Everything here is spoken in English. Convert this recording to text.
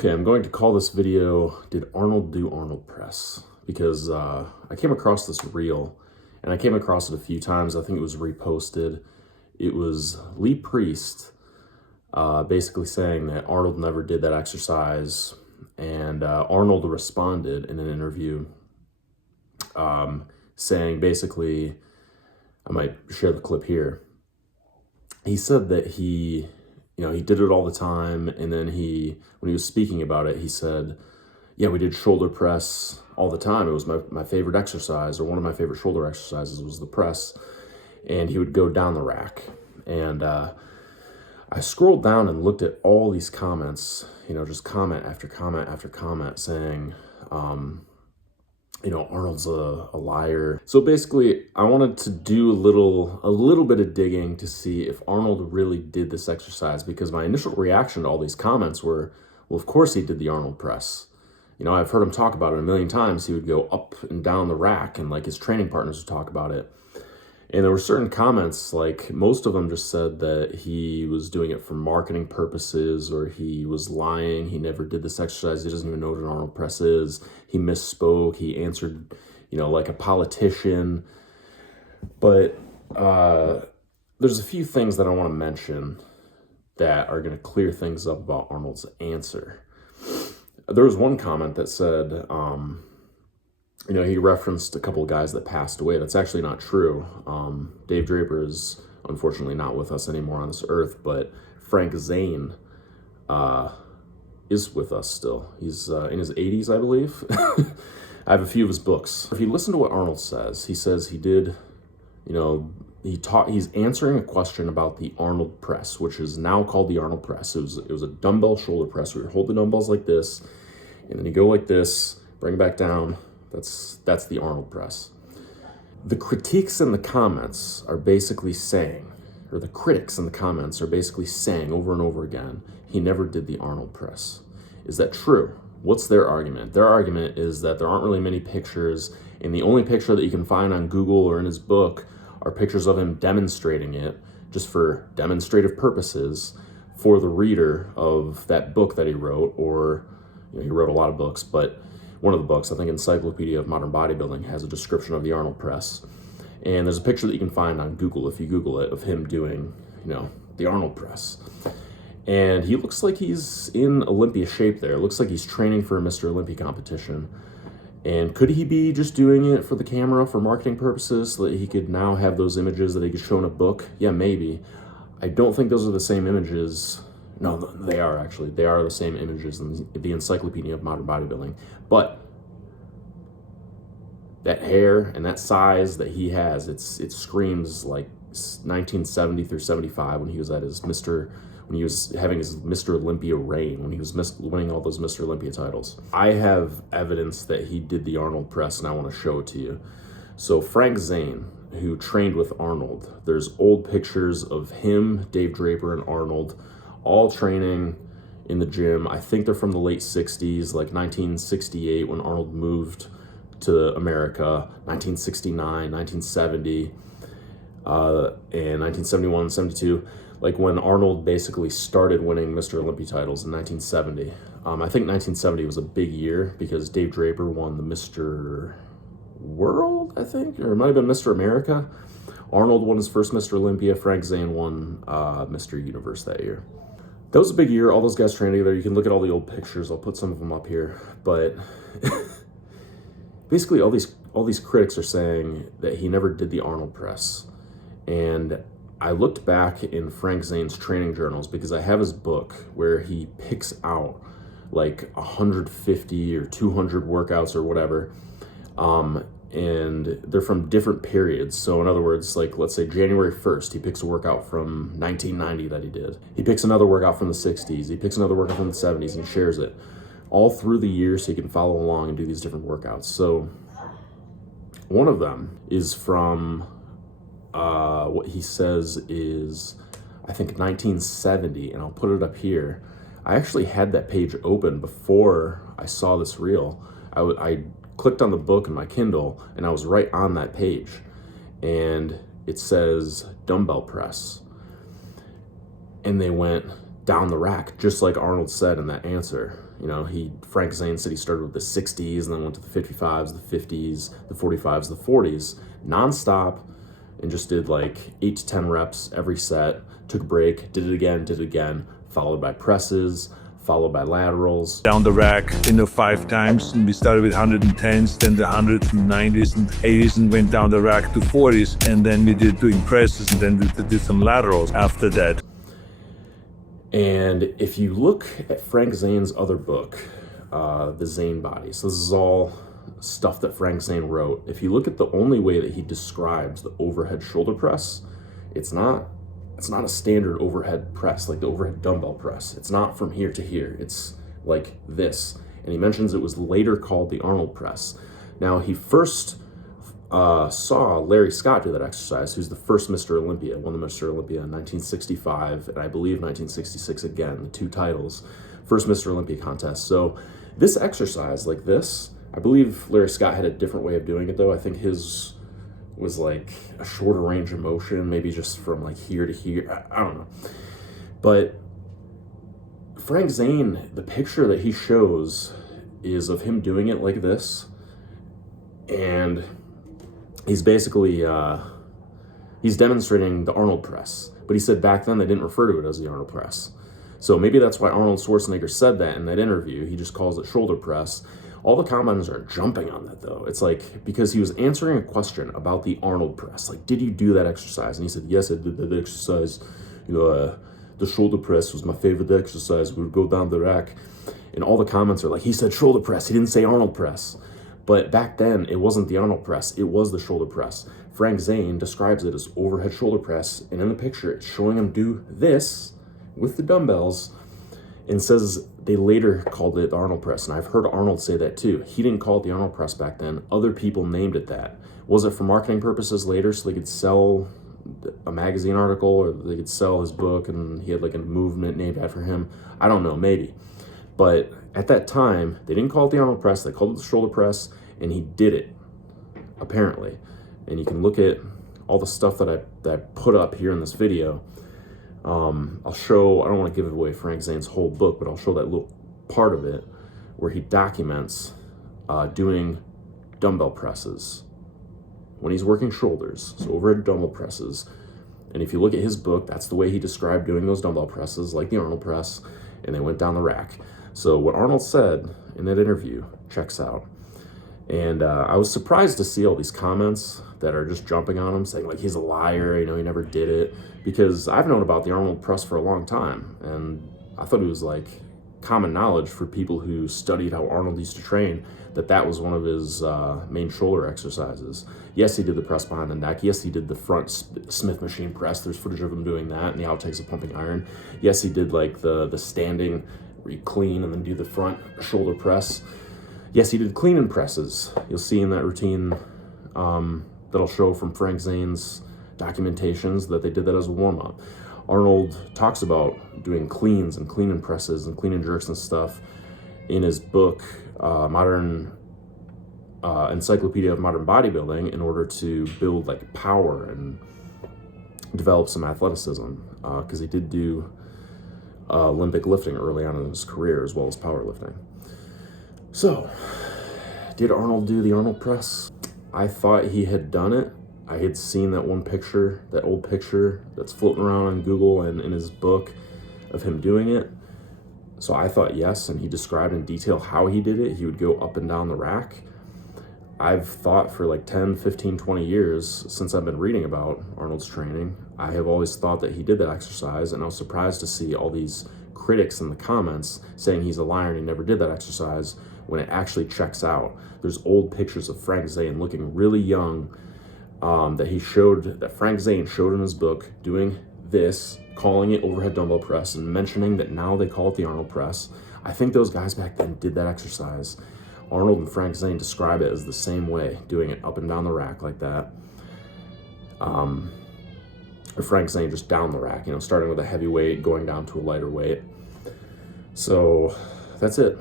Okay, I'm going to call this video, Did Arnold Do Arnold Press? Because I came across this reel, and I came across it a few times. I think it was reposted. It was Lee Priest basically saying that Arnold never did that exercise, and Arnold responded in an interview saying basically, I might share the clip here. He said that he did it all the time, and then when he was speaking about it, he said, yeah, we did shoulder press all the time. It was my favorite exercise, or one of my favorite shoulder exercises was the press, and he would go down the rack. And I scrolled down and looked at all these comments, just comment after comment after comment saying, Arnold's a liar. So basically, I wanted to do a little bit of digging to see if Arnold really did this exercise, because my initial reaction to all these comments were, well, of course he did the Arnold press. I've heard him talk about it a million times. He would go up and down the rack, and like his training partners would talk about it. And there were certain comments, like most of them just said that he was doing it for marketing purposes, or he was lying. He never did this exercise. He doesn't even know what an Arnold press is. He misspoke. He answered, like a politician. But there's a few things that I want to mention that are going to clear things up about Arnold's answer. There was one comment that said, he referenced a couple of guys that passed away. That's actually not true. Dave Draper is unfortunately not with us anymore on this earth, but Frank Zane is with us still. He's in his 80s, I believe. I have a few of his books. If you listen to what Arnold says, he says he did, he's answering a question about the Arnold press, which is now called the Arnold press. It was a dumbbell shoulder press where you hold the dumbbells like this, and then you go like this, bring it back down. That's the Arnold press. The critiques in the comments are basically saying, or the critics in the comments are basically saying over and over again, he never did the Arnold press. Is that true? What's their argument? Their argument is that there aren't really many pictures, and the only picture that you can find on Google or in his book are pictures of him demonstrating it, just for demonstrative purposes, for the reader of that book that he wrote, or he wrote a lot of books, but one of the books, I think Encyclopedia of Modern Bodybuilding, has a description of the Arnold press. And there's a picture that you can find on Google, if you Google it, of him doing, the Arnold press. And he looks like he's in Olympia shape there. It looks like he's training for a Mr. Olympia competition. And could he be just doing it for the camera, for marketing purposes, so that he could now have those images that he could show in a book? Yeah, maybe. I don't think those are the same images. No, they are actually. They are the same images in the Encyclopedia of Modern Bodybuilding. But that hair and that size that he has, it screams like 1970 through 75 when he was having his Mr. Olympia reign, when he was winning all those Mr. Olympia titles. I have evidence that he did the Arnold press, and I want to show it to you. So Frank Zane, who trained with Arnold, there's old pictures of him, Dave Draper, and Arnold all training in the gym. I think they're from the late 60s, like 1968 when Arnold moved to America, 1969, 1970, and 1971, 72, like when Arnold basically started winning Mr. Olympia titles in 1970. I think 1970 was a big year because Dave Draper won the Mr. World, I think, or it might have been Mr. America. Arnold won his first Mr. Olympia. Frank Zane won Mr. Universe that year. That was a big year. All those guys trained together. You can look at all the old pictures. I'll put some of them up here. But basically, all these critics are saying that he never did the Arnold press. And I looked back in Frank Zane's training journals, because I have his book where he picks out like 150 or 200 workouts or whatever. And they're from different periods. So in other words, like let's say January 1st, he picks a workout from 1990 that he did. He picks another workout from the 60s. He picks another workout from the 70s and shares it all through the year so you can follow along and do these different workouts. So one of them is from what he says is, I think, 1970, and I'll put it up here. I actually had that page open before I saw this reel. I clicked on the book in my Kindle, and I was right on that page, and it says dumbbell press, and they went down the rack, just like Arnold said in that answer. You know, Frank Zane said he started with the 60s and then went to the 55s, the 50s, the 45s, the 40s, nonstop, and just did like 8 to 10 reps every set, took a break, did it again, followed by presses, followed by laterals. Down the rack, 5 times, and we started with 110s, then the 100s and 90s and 80s, and went down the rack to 40s, and then we did doing presses, and then we did some laterals after that. And if you look at Frank Zane's other book, The Zane Body, so this is all stuff that Frank Zane wrote. If you look at the only way that he describes the overhead shoulder press, it's not a standard overhead press, like the overhead dumbbell press. It's not from here to here. It's like this. And he mentions it was later called the Arnold press. Now, he first saw Larry Scott do that exercise, who's the first Mr. Olympia, won the Mr. Olympia in 1965, and I believe 1966 again, the 2 titles, first Mr. Olympia contest. So this exercise like this, I believe Larry Scott had a different way of doing it though. I think his was like a shorter range of motion, maybe just from like here to here. I don't know. But Frank Zane, the picture that he shows is of him doing it like this. And he's basically, he's demonstrating the Arnold press. But he said back then they didn't refer to it as the Arnold press. So maybe that's why Arnold Schwarzenegger said that in that interview. He just calls it shoulder press. All the commenters are jumping on that though. It's like, because he was answering a question about the Arnold press. Like, did you do that exercise? And he said, yes, I did that exercise. You know, the shoulder press was my favorite exercise. We would go down the rack. And all the comments are like, he said shoulder press. He didn't say Arnold press. But back then, it wasn't the Arnold press. It was the shoulder press. Frank Zane describes it as overhead shoulder press. And in the picture, it's showing him do this with the dumbbells, and says they later called it the Arnold press. And I've heard Arnold say that too. He didn't call it the Arnold press back then. Other people named it that. Was it for marketing purposes later so they could sell a magazine article, or they could sell his book and he had like a movement named after him? I don't know, maybe. But at that time, they didn't call it the Arnold press. They called it the shoulder press, and he did it, apparently. And you can look at all the stuff that I put up here in this video. I'll show, I don't want to give away Frank Zane's whole book, but I'll show that little part of it where he documents doing dumbbell presses when he's working shoulders, so overhead dumbbell presses. And if you look at his book, that's the way he described doing those dumbbell presses, like the Arnold press, and they went down the rack. So what Arnold said in that interview checks out. And I was surprised to see all these comments that are just jumping on him, saying like he's a liar, you know, he never did it. Because I've known about the Arnold press for a long time, and I thought it was like common knowledge for people who studied how Arnold used to train that was one of his main shoulder exercises. Yes, he did the press behind the neck. Yes, he did the front Smith machine press. There's footage of him doing that, and the outtakes of pumping iron. Yes, he did like the standing where you clean and then do the front shoulder press. Yes, he did clean and presses. You'll see in that routine that'll show from Frank Zane's documentations that they did that as a warm-up. Arnold talks about doing cleans and clean and presses and clean and jerks and stuff in his book, Modern Encyclopedia of Modern Bodybuilding, in order to build like power and develop some athleticism, because he did do Olympic lifting early on in his career as well as powerlifting. So, did Arnold do the Arnold press? I thought he had done it. I had seen that one picture, that old picture that's floating around on Google and in his book of him doing it. So I thought yes, and he described in detail how he did it. He would go up and down the rack. I've thought for like 10, 15, 20 years since I've been reading about Arnold's training, I have always thought that he did that exercise, and I was surprised to see all these critics in the comments saying he's a liar and he never did that exercise when it actually checks out. There's old pictures of Frank Zane looking really young that Frank Zane showed in his book doing this, calling it overhead dumbbell press and mentioning that now they call it the Arnold press. I think those guys back then did that exercise. Arnold and Frank Zane describe it as the same way, doing it up and down the rack like that. Or Frank Zane just down the rack, you know, starting with a heavy weight, going down to a lighter weight. So that's it.